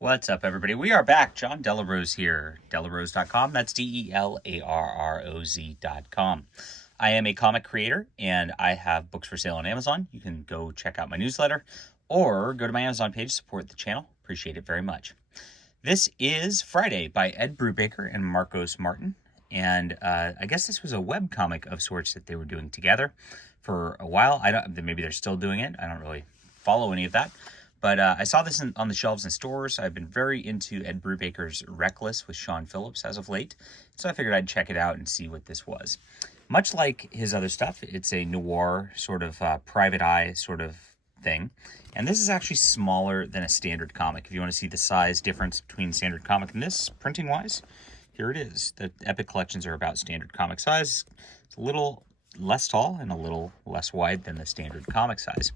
What's up, everybody? We are back. John Delarose here. Delarose.com. That's DELARROZ.com. I am a comic creator, and I have books for sale on Amazon. You can go check out my newsletter, or go to my Amazon page to support the channel. Appreciate it very much. This is Friday by Ed Brubaker and Marcos Martin. And I guess this was a web comic of sorts that they were doing together for a while. Maybe they're still doing it. I don't really follow any of that. But I saw this on the shelves in stores. I've been very into Ed Brubaker's Reckless with Sean Phillips as of late. So I figured I'd check it out and see what this was. Much like his other stuff, it's a noir sort of private eye sort of thing. And this is actually smaller than a standard comic. If you want to see the size difference between standard comic and this, printing-wise, here it is. The Epic collections are about standard comic size. It's a little less tall and a little less wide than the standard comic size.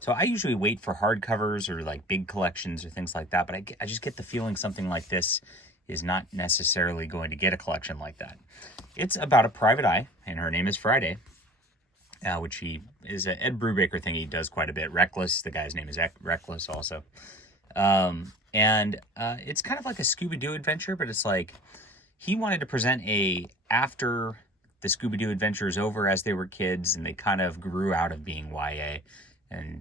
So I usually wait for hardcovers or like big collections or things like that, but I just get the feeling something like this is not necessarily going to get a collection like that. It's about a private eye, and her name is Friday, which he is an Ed Brubaker thing he does quite a bit. Reckless, the guy's name is Reckless also. It's kind of like a Scooby-Doo adventure, but it's like he wanted to present after the Scooby-Doo adventure is over as they were kids, and they kind of grew out of being YA and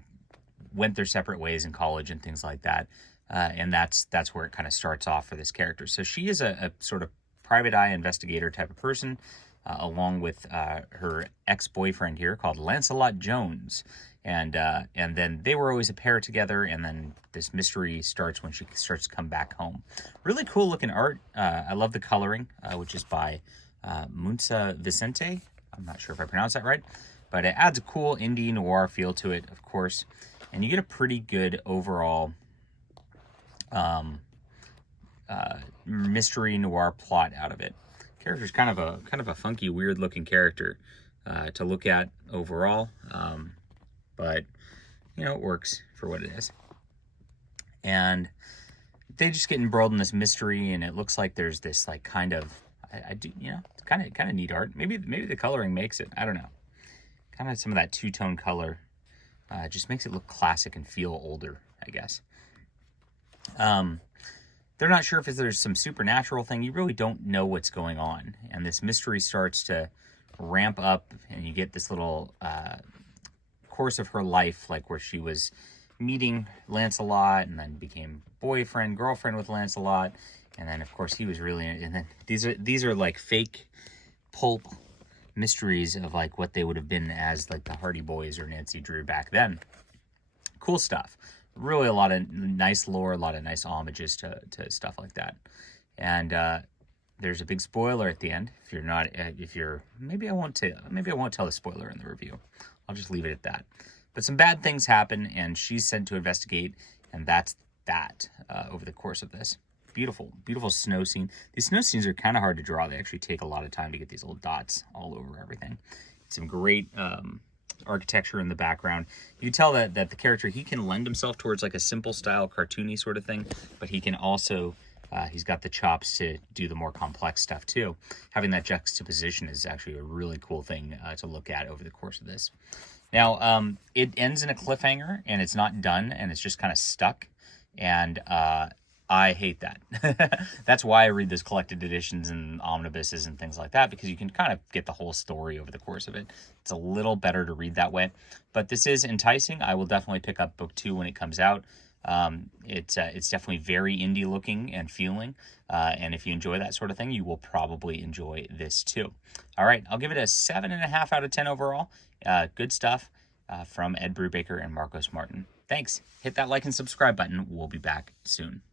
went their separate ways in college and things like that. And that's where it kind of starts off for this character. So she is a sort of private eye investigator type of person, along with her ex-boyfriend here called Lancelot Jones. And then they were always a pair together, and then this mystery starts when she starts to come back home. Really cool looking art. I love the coloring, which is by Muntsa Vicente. I'm not sure if I pronounced that right, but it adds a cool indie noir feel to it, of course. And you get a pretty good overall mystery noir plot out of it. Character's kind of a funky, weird looking character to look at overall, but you know, it works for what it is. And they just get embroiled in this mystery, and it looks like there's this like kind of it's kind of neat art. Maybe the coloring makes it. I don't know. Kind of some of that two-tone color. Just makes it look classic and feel older, I guess. They're not sure if there's some supernatural thing. You really don't know what's going on. And this mystery starts to ramp up, and you get this little course of her life, like where she was meeting Lancelot and then became boyfriend, girlfriend with Lancelot. And then, of course, he was really... And then these are like fake pulp mysteries of like what they would have been as like the Hardy Boys or Nancy Drew back then. Cool stuff. Really a lot of nice lore, a lot of nice homages to stuff like that. And there's a big spoiler at the end. Maybe I won't tell the spoiler in the review. I'll just leave it at that. But some bad things happen, and she's sent to investigate, and that's that over the course of this. Beautiful snow scene. These snow scenes are kind of hard to draw. They actually take a lot of time to get these little dots all over everything. Some great architecture in the background. You can tell that the character, he can lend himself towards like a simple style, cartoony sort of thing, but he can also, he's got the chops to do the more complex stuff too. Having that juxtaposition is actually a really cool thing to look at over the course of this. Now, it ends in a cliffhanger, and it's not done, and it's just kind of stuck. And I hate that. That's why I read those collected editions and omnibuses and things like that, because you can kind of get the whole story over the course of it. It's a little better to read that way. But this is enticing. I will definitely pick up book 2 when it comes out. It's definitely very indie looking and feeling. And if you enjoy that sort of thing, you will probably enjoy this too. All right, I'll give it a 7.5 out of 10 overall. Good stuff from Ed Brubaker and Marcos Martin. Thanks. Hit that like and subscribe button. We'll be back soon.